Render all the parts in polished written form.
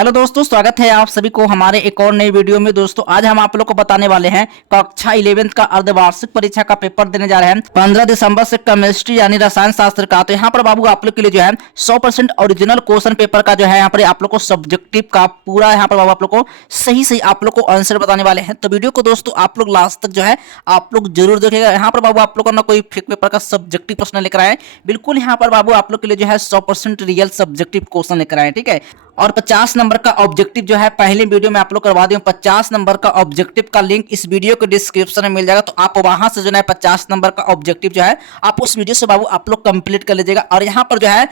Hello दोस्तों, स्वागत है आप सभी को हमारे एक और नई वीडियो में। दोस्तों आज हम आप लोग को बताने वाले हैं कक्षा 11th का अर्धवार्षिक परीक्षा का पेपर देने जा रहे हैं 15 दिसंबर से केमिस्ट्री यानी रसायन शास्त्र का। तो यहाँ पर बाबू आप लोग के लिए जो है 100% ओरिजिनल क्वेश्चन पेपर का जो है यहाँ पर आप लोग को सब्जेक्टिव का पूरा यहाँ पर बाबू आप लोग को सही आप लोग को आंसर बताने वाले हैं। तो वीडियो को दोस्तों आप लोग लास्ट तक जो है आप लोग जरूर देखिएगा। यहाँ पर बाबू आप लोग को ना कोई फेक पेपर का सब्जेक्टिव प्रश्न लेकर आए, बिल्कुल यहाँ पर बाबू आप लोग के लिए जो है 100% रियल सब्जेक्टिव क्वेश्चन लेकर आए, ठीक है। और 50 नंबर का ऑब्जेक्टिव जो है पहले वीडियो में आप लोग करवा दिए। 50 नंबर का ऑब्जेक्टिव का लिंक इस वीडियो के डिस्क्रिप्शन में मिल जाएगा, तो आप वहां से जो है 50 नंबर का ऑब्जेक्टिव जो है आप उस वीडियो से बाबू आप लोग कंप्लीट कर लीजिएगा। और यहाँ पर जो है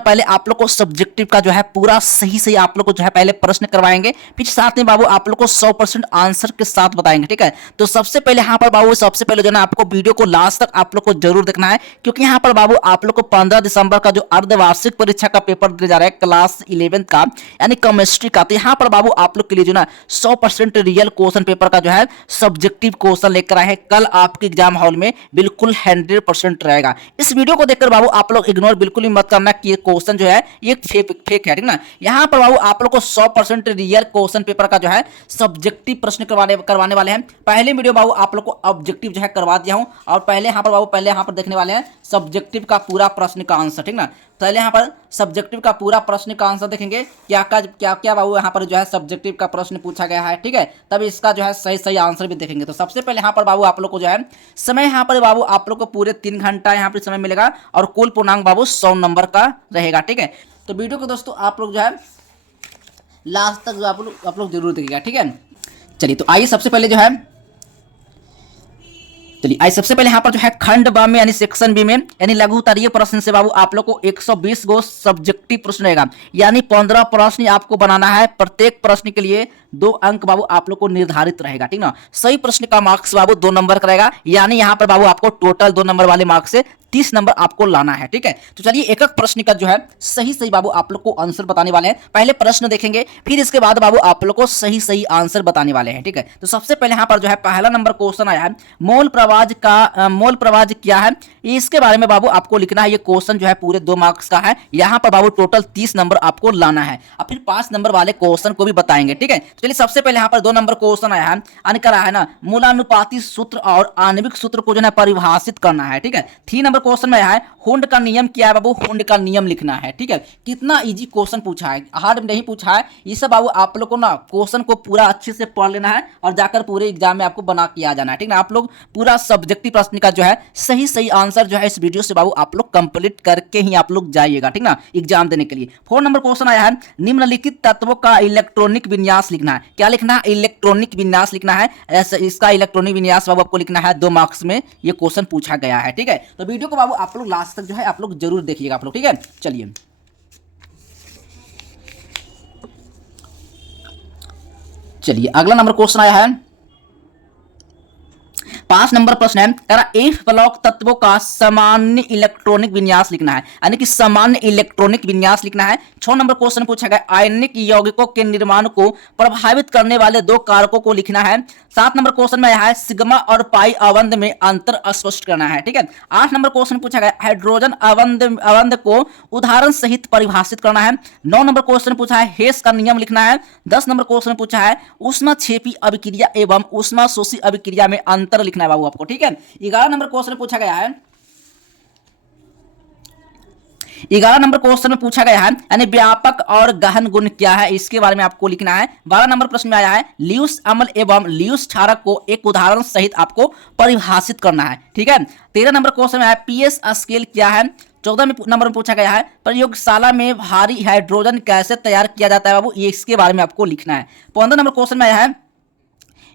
पहले आप लोग को सब्जेक्टिव का जो है पूरा सही आप लोग को जो है पहले प्रश्न करवाएंगे, फिर साथ में बाबू आप लोग को 100% आंसर के साथ बताएंगे, ठीक है। तो सबसे पहले यहाँ पर बाबू सबसे पहले जो है आपको वीडियो को लास्ट तक आप लोग को जरूर देखना है, क्योंकि यहाँ पर बाबू आप लोग को 15 दिसंबर का जो अर्धवार्षिक परीक्षा का पेपर देने जा रहा है क्लास 11 का यानी केमिस्ट्री का। तो यहां पर बाबू आप लोग के लिए जो ना 100% रियल क्वेश्चन पेपर का जो है सब्जेक्टिव क्वेश्चन लेकर आए हैं। कल आपके एग्जाम हॉल में बिल्कुल 100% रहेगा। इस वीडियो को देखकर बाबू आप लोग इग्नोर बिल्कुल ही मत करना कि ये क्वेश्चन जो है ये फेक है, ठीक ना। यहां पर बाबू आप लोग को 100% रियल क्वेश्चन पेपर का जो है सब्जेक्टिव प्रश्न करवाने वाले हैं। पहले वीडियो बाबू आप लोग को ऑब्जेक्टिव जो है करवा दिया हूं, और पहले यहां पर बाबू पहले यहां पर देखने वाले हैं सब्जेक्टिव का पूरा प्रश्न का आंसर, ठीक ना। पहले यहाँ पर सब्जेक्टिव का पूरा प्रश्न का आंसर देखेंगे, क्या बाबू यहाँ पर जो है सब्जेक्टिव का प्रश्न पूछा गया है, ठीक है। तब इसका जो है सही आंसर भी देखेंगे। तो सबसे पहले यहाँ पर बाबू आप लोग को जो है समय यहाँ पर बाबू आप लोग को पूरे 3 घंटा यहाँ पर समय मिलेगा, और कुल पूर्णांक बाबू 100 नंबर का रहेगा, ठीक है। तो वीडियो को दोस्तों आप लोग जो है लास्ट तक जो आप लोग जरूर देखिएगा, ठीक है। चलिए तो आइए सबसे पहले जो है सबसे पहले यहाँ पर जो है खंड ब में यानी सेक्शन बी में यानी लघु उत्तरीय प्रश्न से बाबू आप लोग को 120 गो सब्जेक्टिव प्रश्न रहेगा, यानी 15 प्रश्न आपको बनाना है। प्रत्येक प्रश्न के लिए 2 अंक बाबू आप लोग को निर्धारित रहेगा, ठीक ना। सही प्रश्न का मार्क्स बाबू 2 नंबर का रहेगा, यानी यहाँ पर बाबू आपको टोटल 2 नंबर वाले मार्क्स से 30 नंबर आपको लाना है, ठीक है। तो चलिए एक प्रश्न का जो है सही बाबू आप लोग को आंसर बताने वाले हैं। पहले प्रश्न देखेंगे, फिर इसके बाद बाबू आप लोग को सही आंसर बताने वाले हैं, ठीक है। तो सबसे पहले यहाँ पर जो है पहला नंबर क्वेश्चन आया है मोल प्रवाज क्या है, इसके बारे में बाबू आपको लिखना है। ये क्वेश्चन जो है पूरे 2 मार्क्स का है। यहाँ पर बाबू टोटल 30 नंबर आपको लाना है, और फिर 5 नंबर वाले क्वेश्चन को भी बताएंगे, ठीक है। चलिए सबसे पहले यहाँ पर 2 नंबर क्वेश्चन आया है, आने है ना मूलानुपाती सूत्र और आणविक सूत्र को जो है परिभाषित करना है, ठीक है। 3 नंबर क्वेश्चन में आया है हुंड का नियम क्या है बाबू, हुंड का नियम लिखना है, ठीक है। कितना इजी क्वेश्चन पूछा है, हार्ड नहीं पूछा है। ये सब बाबू आप लोग को ना क्वेश्चन को पूरा अच्छे से पढ़ लेना है, और जाकर पूरे एग्जाम में आपको बना के आ जाना है, ठीक ना। आप लोग पूरा सब्जेक्टिव प्रश्न का जो है सही आंसर जो है इस वीडियो से बाबू आप लोग कंप्लीट करके ही आप लोग जाइएगा, ठीक ना, एग्जाम देने के लिए। 4 नंबर क्वेश्चन आया है निम्नलिखित तत्वों का इलेक्ट्रॉनिक विन्यास लिखना है। क्या लिखना है? इलेक्ट्रॉनिक विन्यास लिखना है। इसका इलेक्ट्रॉनिक विन्यास बाबू आपको लिखना है 2 मार्क्स में ये क्वेश्चन पूछा गया है, ठीक है। तो वीडियो को बाबू आप लोग लास्ट तक जो है आप लोग जरूर देखिएगा आप लोग, ठीक है। चलिए अगला नंबर क्वेश्चन आया है 5 नंबर प्रश्न है एफ ब्लॉक तत्वों का सामान्य इलेक्ट्रॉनिक विन्यास लिखना है, यानी कि सामान्य इलेक्ट्रॉनिक विन्यास लिखना है। 6 नंबर क्वेश्चन पूछा गया आयनिक यौगिकों के निर्माण को प्रभावित करने वाले 2 कारकों को लिखना है। 7 नंबर क्वेश्चन में है सिग्मा और पाई अवंध में अंतर स्पष्ट करना है, ठीक है। 8 नंबर क्वेश्चन पूछा गया हाइड्रोजन अवंध को उदाहरण सहित परिभाषित करना है। 9 नंबर क्वेश्चन पूछा है हेस का नियम लिखना है। 10 नंबर क्वेश्चन पूछा है ऊष्माक्षेपी अभिक्रिया एवं ऊष्माशोषी अभिक्रिया में अंतर लिखना है बाबू आपको, ठीक है। 11 नंबर क्वेश्चन पूछा गया है 11 नंबर क्वेश्चन में पूछा गया है यानी व्यापक और गहन गुण क्या है, इसके बारे में आपको लिखना है। 12 नंबर प्रश्न में आया है ल्यूस अम्ल एवं ल्यूस क्षारक को एक उदाहरण सहित आपको परिभाषित करना है, ठीक है। 13 नंबर क्वेश्चन में आया पीएस स्केल क्या है। 14 नंबर में पूछा गया है प्रयोगशाला में भारी हाइड्रोजन कैसे तैयार किया जाता है बाबू, ये इसके बारे में आपको लिखना है। 15 नंबर क्वेश्चन में आया है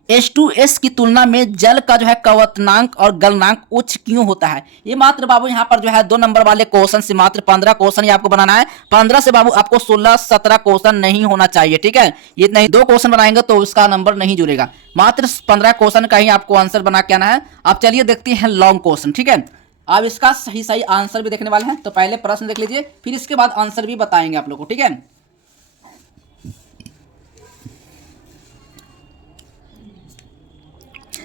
H2S की तुलना में जल का जो है क्वथनांक और गलनांक उच्च क्यों होता है। ये मात्र बाबू यहाँ पर जो है 2 नंबर वाले क्वेश्चन से मात्र 15 क्वेश्चन ही आपको बनाना है। 15 से बाबू आपको 16-17 क्वेश्चन नहीं होना चाहिए, ठीक है। ये नहीं 2 क्वेश्चन बनाएंगे तो उसका नंबर नहीं जुड़ेगा। मात्र 15 क्वेश्चन का ही आपको आंसर बना के आना है। अब चलिए देखते हैं लॉन्ग क्वेश्चन, ठीक है। अब इसका सही आंसर भी देखने वाले हैं, तो पहले प्रश्न देख लीजिए, फिर इसके बाद आंसर भी बताएंगे आप लोग को, ठीक है।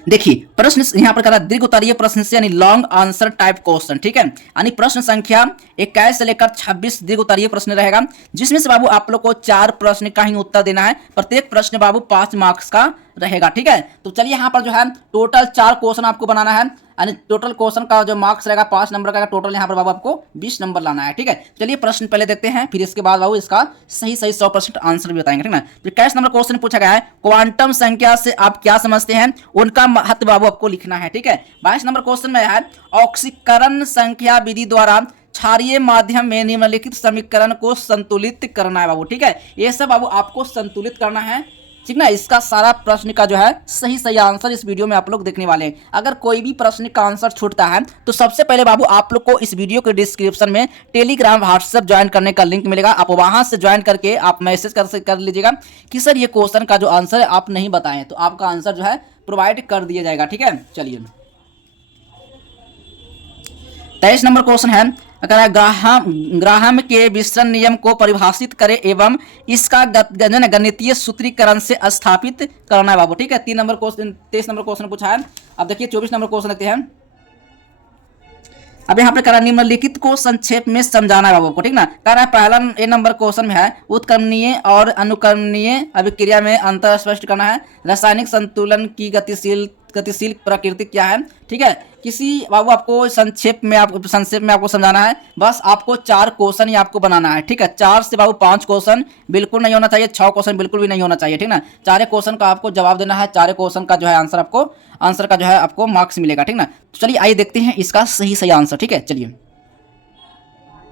देखिए प्रश्न यहाँ पर करा दीर्घ उत्तरीय प्रश्न से यानी लॉन्ग आंसर टाइप क्वेश्चन, ठीक है। यानी प्रश्न संख्या 21 से लेकर 26 दीर्घ उत्तरीय प्रश्न रहेगा, जिसमें से बाबू आप लोग को 4 प्रश्न का ही उत्तर देना है। प्रत्येक प्रश्न बाबू 5 मार्क्स का रहेगा, ठीक है। तो चलिए यहाँ पर जो है टोटल 4 क्वेश्चन आपको बनाना है, यानी टोटल क्वेश्चन का जो मार्क्स रहेगा 5 नंबर का, टोटल यहाँ पर बाबू आपको 20 नंबर लाना है, ठीक है। चलिए प्रश्न पहले देखते हैं, फिर इसके बाद बाबू इसका सही 100% आंसर भी बताएंगे, ठीक ना। तो 21 नंबर क्वेश्चन पूछा गया है, क्वांटम संख्या से आप क्या समझते हैं, उनका महत्व बाबू आपको लिखना है, ठीक है। 22 नंबर क्वेश्चन में है ऑक्सीकरण संख्या विधि द्वारा क्षारीय माध्यम में निम्नलिखित समीकरण को संतुलित करना है बाबू, ठीक है। ये सब बाबू आपको संतुलित करना है, ठीक ना। इसका सारा प्रश्न का जो है सही आंसर इस वीडियो में आप लोग देखने वाले हैं। अगर कोई भी प्रश्न का आंसर छूटता है तो सबसे पहले बाबू आप लोग को इस वीडियो के डिस्क्रिप्शन में टेलीग्राम व्हाट्सएप ज्वाइन करने का लिंक मिलेगा, आप वहां से ज्वाइन करके आप मैसेज कर लीजिएगा कि सर ये क्वेश्चन का जो आंसर है आप नहीं बताएं, तो आपका आंसर जो है प्रोवाइड कर दिया जाएगा, ठीक है। चलिए 23 नंबर क्वेश्चन है, अगर ग्राहम के विसरण नियम को परिभाषित करें एवं इसका गणितीय सूत्रीकरण से स्थापित करना है बाबू, ठीक है। 23 नंबर क्वेश्चन पूछा है। अब देखिए 24 नंबर क्वेश्चन देखते हैं। अब यहाँ पे करा निम्नलिखित को संक्षेप में समझाना है बाबू को, ठीक ना। कह रहा है पहला ए नंबर क्वेश्चन में है उत्क्रमणीय और अनुक्रमणीय अभिक्रिया में अंतर स्पष्ट करना है। रासायनिक संतुलन की गतिशील प्रकृति क्या है, ठीक है। किसी बाबू आपको संक्षेप में आपको समझाना है। बस आपको 4 क्वेश्चन ही आपको बनाना है, ठीक है। 4 से बाबू 5 क्वेश्चन बिल्कुल नहीं होना चाहिए, 6 क्वेश्चन बिल्कुल भी नहीं होना चाहिए, ठीक ना। 4 क्वेश्चन का आपको जवाब देना है, 4 क्वेश्चन का जो है आंसर का जो है आपको मार्क्स मिलेगा, ठीक ना। तो चलिए आइए देखते हैं इसका सही आंसर, ठीक है। चलिए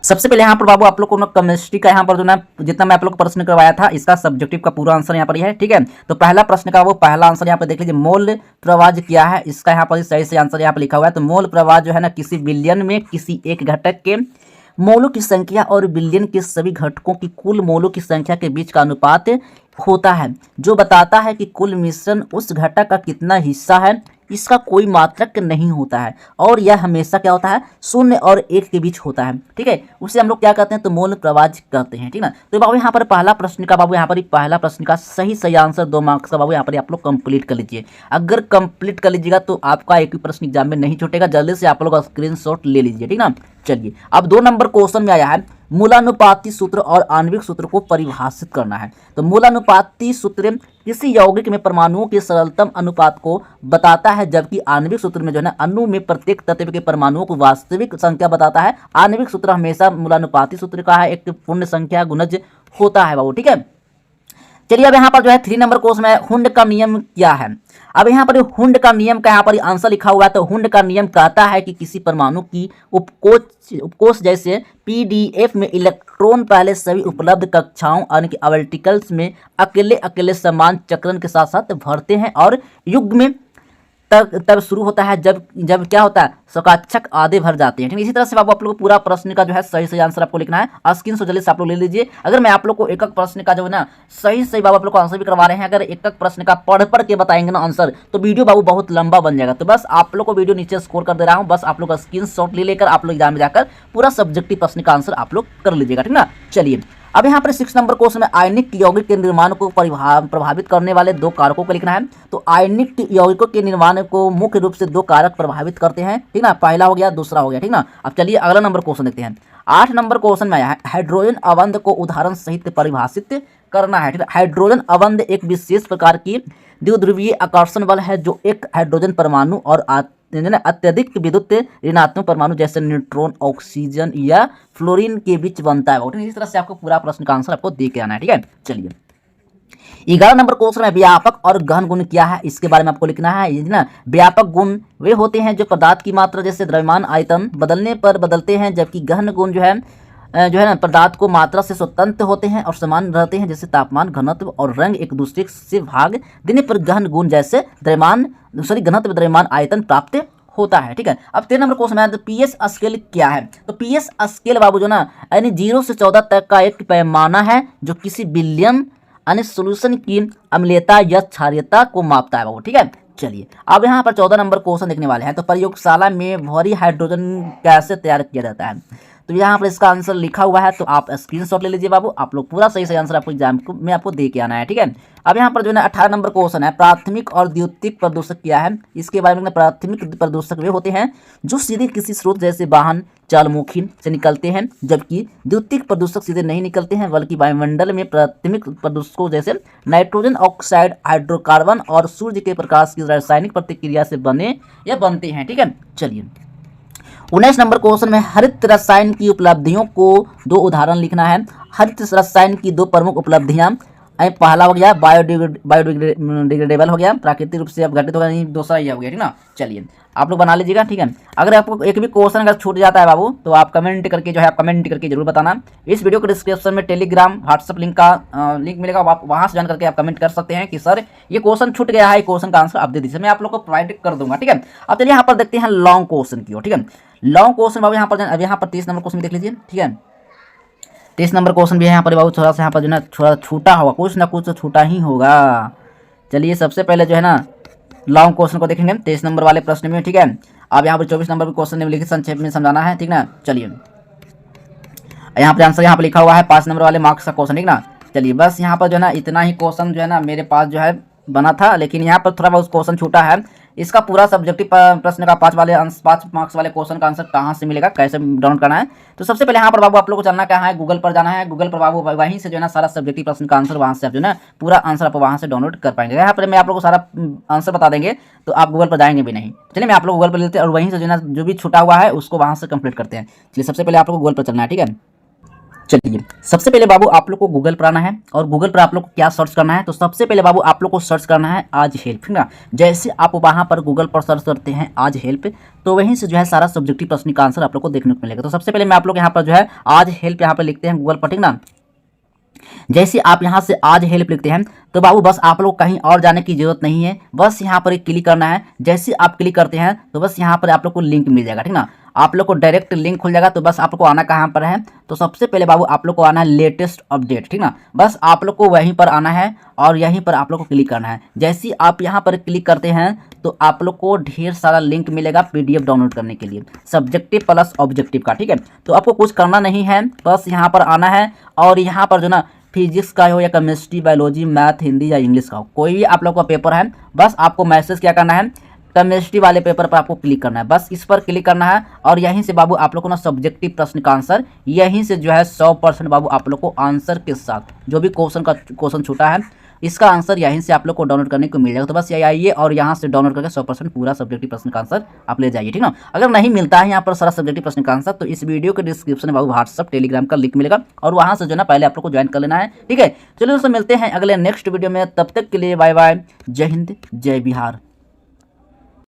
सबसे पहले यहाँ पर बाबू आप लोग को केमिस्ट्री का यहाँ पर जो ना जितना मैं आप लोग को प्रश्न करवाया था इसका सब्जेक्टिव का पूरा आंसर यहाँ पर है, ठीक है। तो पहला प्रश्न का वो पहला आंसर यहाँ पर देख लीजिए, मोल प्रवाह क्या है, इसका यहाँ पर सही आंसर यहाँ पर लिखा हुआ है। तो मोल प्रवाह जो है ना किसी बिलियन में किसी एक घटक के मोलों की संख्या और बिलियन के सभी घटकों की कुल मोलों की संख्या के बीच का अनुपात होता है, जो बताता है कि कुल मिश्रण उस घटक का कितना हिस्सा है। इसका कोई मात्रक नहीं होता है और यह हमेशा क्या होता है 0 और 1 के बीच होता है, ठीक है। उसे हम लोग क्या कहते हैं तो मोल प्रवाह कहते हैं, ठीक ना। तो बाबू यहाँ पर पहला प्रश्न का बाबू यहाँ पर पहला प्रश्न का सही आंसर 2 मार्क्स का बाबू यहाँ पर आप लोग कंप्लीट कर लीजिए। अगर कंप्लीट कर लीजिएगा तो आपका एक भी प्रश्न एग्जाम में नहीं छूटेगा, जल्दी से आप लोग स्क्रीनशॉट ले लीजिए, ठीक ना। चलिए अब 2 नंबर क्वेश्चन में आया है मूलानुपाती सूत्र और आणविक सूत्र को परिभाषित करना है। तो मूलानुपाती सूत्र किसी यौगिक में परमाणुओं के सरलतम अनुपात को बताता है, जबकि आणविक सूत्र में जो है ना अणु में प्रत्येक तत्व के परमाणुओं को वास्तविक संख्या बताता है। आणविक सूत्र हमेशा मूलानुपाती सूत्र का है, एक पूर्ण संख्या गुणज होता है बाबू, ठीक है। चलिए अब यहाँ पर जो है 3 नंबर क्वेश्चन में हुंड का नियम क्या है। अब यहाँ पर हुंड का नियम का यहाँ पर आंसर लिखा हुआ है। तो हुंड का नियम कहता है कि किसी परमाणु की उपकोष जैसे पीडीएफ में इलेक्ट्रॉन पहले सभी उपलब्ध कक्षाओं यानी कि ऑर्बिटल्स में अकेले समान चक्रण के साथ साथ भरते हैं और युग्म में तब शुरू होता है जब क्या होता है सकाक्षक आधे भर जाते हैं, ठीक है। इसी तरह से बाबू आप लोग को पूरा प्रश्न का जो है सही आंसर आपको लिखना है। स्क्रीन जल्दी से आप लोग ले लीजिए। अगर मैं आप लोग को एक प्रश्न का जो है ना सही बाबू आप लोग को आंसर भी करवा रहे हैं, अगर एक प्रश्न का पढ़ के बताएंगे ना आंसर तो वीडियो बाबू बहुत लंबा बन जाएगा। तो बस आप लोग को वीडियो नीचे स्कोर कर दे रहा हूँ, बस आप लोग स्क्रीनशॉट ले लेकर आप लोग एग्जाम में जाकर पूरा सब्जेक्टिव प्रश्न का आंसर आप लोग कर लीजिएगा, ठीक ना। चलिए अब यहाँ पर 6 नंबर क्वेश्चन में आयनिक यौगिक के निर्माण को प्रभावित करने वाले 2 कारकों को लिखना है। तो आयनिक यौगिकों के निर्माण को मुख्य रूप से 2 कारक प्रभावित करते हैं, ठीक ना। पहला हो गया, दूसरा हो गया, ठीक ना। अब चलिए अगला नंबर क्वेश्चन देखते हैं। 8 नंबर क्वेश्चन में आया है हाइड्रोजन अवंध को उदाहरण सहित परिभाषित करना है, ठीक है। हाइड्रोजन अवंध एक विशेष प्रकार की द्विध्रुवीय आकर्षण बल है जो एक हाइड्रोजन परमाणु और अत्यधिक विद्युत ऋणात्मक परमाणु जैसे न्यूट्रॉन, ऑक्सीजन या फ्लोरीन के बीच बनता है। इस तरह से आपको पूरा प्रश्न का आंसर आपको दे के आना है, ठीक है। चलिए 11 नंबर क्वेश्चन में व्यापक और गहन गुण क्या है, इसके बारे में आपको लिखना है ना। व्यापक गुण वे होते हैं जो पदार्थ की मात्रा जैसे द्रव्यमान आयतन बदलने पर बदलते हैं, जबकि गहन गुण जो है ना पदार्थ को मात्रा से स्वतंत्र होते हैं और समान रहते हैं, जैसे तापमान, घनत्व और रंग एक दूसरे से भाग देने पर गहन गुण जैसे घनत्व, द्रव्यमान, आयतन प्राप्त होता है, ठीक है। अब 13 नंबर क्वेश्चन है तो पीएच स्केल क्या है। तो पीएच स्केल बाबू जो ना यानी 0 से 14 तक का एक पैमाना है जो किसी बिलियन यानी सोल्यूशन की अम्लीयता या क्षारीयता को मापता है बाबू, ठीक है। चलिए अब यहाँ पर 14 नंबर क्वेश्चन देखने वाले हैं। तो प्रयोगशाला में भारी हाइड्रोजन कैसे तैयार किया जाता है। तो यहाँ पर इसका आंसर लिखा हुआ है, तो आप स्क्रीनशॉट ले लीजिए बाबू। आप लोग पूरा सही आंसर आपको एग्जाम में आपको दे के आना है, ठीक है। अब यहाँ पर जो है 18 नंबर क्वेश्चन है, प्राथमिक और द्वितीयक प्रदूषक क्या है, इसके बारे में। प्राथमिक प्रदूषक वे होते हैं जो सीधे किसी स्रोत जैसे वाहन, ज्वालामुखी से निकलते हैं, जबकि द्वितीयक प्रदूषक सीधे नहीं निकलते हैं बल्कि वायुमंडल में प्राथमिक प्रदूषकों जैसे नाइट्रोजन ऑक्साइड, हाइड्रोकार्बन और सूर्य के प्रकाश की रासायनिक प्रतिक्रिया से बने या बनते हैं, ठीक है। चलिए 19 नंबर क्वेश्चन में हरित रसायन की उपलब्धियों को दो उदाहरण लिखना है। हरित रसायन की दो प्रमुख उपलब्धियां, पहला हो गया बायोडिग्रेडेबल हो गया, प्राकृतिक रूप से अब घटित होगा नहीं, दूसरा ये हो गया, ठीक ना। चलिए आप लोग बना लीजिएगा, ठीक है। अगर आपको एक भी क्वेश्चन अगर छूट जाता है बाबू, तो आप कमेंट करके जो है कमेंट करके जरूर बताना। इस वीडियो के डिस्क्रिप्शन में टेलीग्राम व्हाट्सअप लिंक का लिंक मिलेगा, आप वहाँ से ज्वाइन करके आप कमेंट कर सकते हैं कि सर ये क्वेश्चन छूट गया है, क्वेश्चन का आंसर आप दे दीजिए, मैं आप लोग को प्रोवाइड कर दूंगा, ठीक है। अब चलिए यहाँ पर देखते हैं लॉन्ग क्वेश्चन की ओर, ठीक है। लॉन्ग क्वेश्चन बाबू यहाँ पर अब यहाँ पर 30 नंबर क्वेश्चन देख लीजिए, ठीक है। 30 नंबर क्वेश्चन भी है यहाँ पर बाबू, थोड़ा सा यहाँ पर जो है ना थोड़ा छूटा होगा, कुछ ना कुछ तो छूटा ही होगा। चलिए सबसे पहले जो है ना लॉन्ग क्वेश्चन को देखेंगे 23 नंबर वाले प्रश्न में, ठीक है। अब यहाँ पर 24 नंबर क्वेश्चन निम्नलिखित संक्षेप में समझाना है, ठीक ना। चलिए यहाँ पर आंसर यहाँ पर लिखा हुआ है 5 नंबर वाले मार्क्स का क्वेश्चन, ठीक ना। चलिए बस यहाँ पर जो है ना इतना ही क्वेश्चन जो है ना मेरे पास जो है बना था, लेकिन यहाँ पर थोड़ा बहुत क्वेश्चन छूटा है। इसका पूरा सब्जेक्टिव प्रश्न का 5 मार्क्स वाले क्वेश्चन का आंसर कहाँ से मिलेगा, कैसे डाउनलोड करना है, तो सबसे पहले यहाँ पर बाबू आप लोग को चलना क्या है, गूगल पर जाना है। गूगल पर बाबू वहीं से जो है ना सारा सब्जेक्टिव प्रश्न का आंसर वहाँ से आप जो है ना पूरा आंसर आप वहाँ से डाउनलोड कर पाएंगे। यहाँ पर मैं आप लोग को सारा आंसर बता देंगे, तो आप गूगल पर जाएंगे भी नहीं। चलिए मैं आप लोग गूगल पर लेते हैं और वहीं से जो है ना जो भी छूटा हुआ है उसको वहाँ से कंप्लीट करते हैं। चलिए सबसे पहले आप लोग को गूगल पर चलना है, ठीक है। चलिए सबसे पहले बाबू आप लोग को गूगल पर आना है और गूगल पर आप लोग को क्या सर्च करना है, तो सबसे पहले बाबू आप लोग को सर्च करना है आज हेल्प, ठीक ना। जैसे आप वहाँ पर गूगल पर सर्च करते हैं आज हेल्प, तो वहीं से जो है सारा सब्जेक्टिव प्रश्न का आंसर आप लोग को देखने को मिलेगा। तो सबसे पहले मैं आप लोग यहाँ पर जो है आज हेल्प यहाँ पर लिखते हैं गूगल पर, ठीक ना। जैसे आप यहाँ से आज हेल्प लिखते हैं तो बाबू बस आप लोग कहीं और जाने की जरूरत नहीं है, बस यहाँ पर एक क्लिक करना है। जैसे आप क्लिक करते हैं तो बस यहाँ पर आप लोग को लिंक मिल जाएगा, ठीक ना। आप लोग को डायरेक्ट लिंक खुल जाएगा। तो बस आपको आना कहाँ पर है, तो सबसे पहले बाबू आप लोग को आना है लेटेस्ट अपडेट, ठीक ना। बस आप लोग को वहीं पर आना है और यहीं पर आप लोग को क्लिक करना है। जैसे आप यहाँ पर क्लिक करते हैं तो आप लोग को ढेर सारा लिंक मिलेगा PDF डाउनलोड करने के लिए, सब्जेक्टिव प्लस ऑब्जेक्टिव का, ठीक है। तो आपको कुछ करना नहीं है, बस यहाँ पर आना है और यहाँ पर जो ना फिजिक्स का हो या केमिस्ट्री, बायोलॉजी, मैथ, हिंदी या इंग्लिश का हो, कोई भी आप लोग का पेपर है, बस आपको मैसेज क्या करना है, केमिस्ट्री वाले पेपर पर आपको क्लिक करना है। बस इस पर क्लिक करना है और यहीं से बाबू आप लोग को ना सब्जेक्टिव प्रश्न का आंसर यहीं से जो है 100% बाबू आप लोग को आंसर के साथ जो भी क्वेश्चन छूटा है इसका आंसर यहीं से आप लोग को डाउनलोड करने को मिल जाएगा। तो बस ये आइए और यहाँ से डाउनलोड करके 100% पूरा सब्जेक्टिव प्रश्न का आंसर आप ले जाइए, ठीक ना। अगर नहीं मिलता है यहाँ पर सारा सब्जेक्टिव प्रश्न का आंसर, तो इस वीडियो के डिस्क्रिप्शन में बाबू व्हाट्सअप टेलीग्राम का लिंक मिलेगा और वहाँ से जो है ना पहले आप लोग को ज्वाइन कर लेना है, ठीक है। चलिए दोस्तों मिलते हैं अगले नेक्स्ट वीडियो में, तब तक के लिए बाय बाय, जय हिंद जय बिहार।